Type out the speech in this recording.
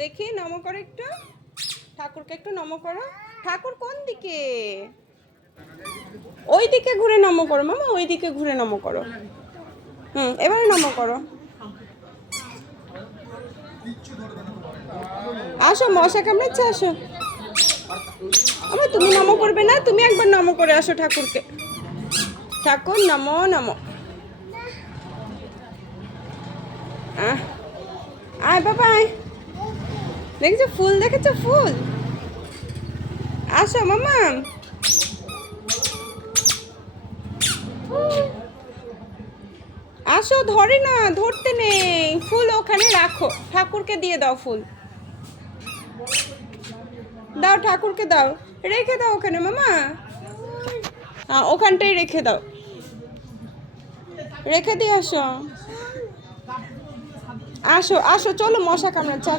দেখি নম করো একটু, ঠাকুরকে একটু নম করো। ঠাকুর কোন দিকে? ওই দিকে ঘুরে নম করো মামা, ওই দিকে ঘুরে নম করো। এবারে নম করো। আসো, মশা কামড়াচ্ছে, আসো। আমার তুমি নম করবে না? তুমি একবার নম করে আসো ঠাকুরকে। ঠাকুর নমো নমো। আয় বাবা আয়। দেখেছো ফুল, দেখেছো ফুল? আসো মামা। আসো, ধরে না, ধরতে নেই। ফুল ওখানে রাখো, ঠাকুরকে দিয়ে দাও ফুল। দাও ঠাকুরকে দাও, রেখে দাও ওখানে মামা। ওখানটাই রেখে দাও, রেখে দিয়ে আসো। আসো আসো, চলো, মশা কামড়াচ্ছে, আসো।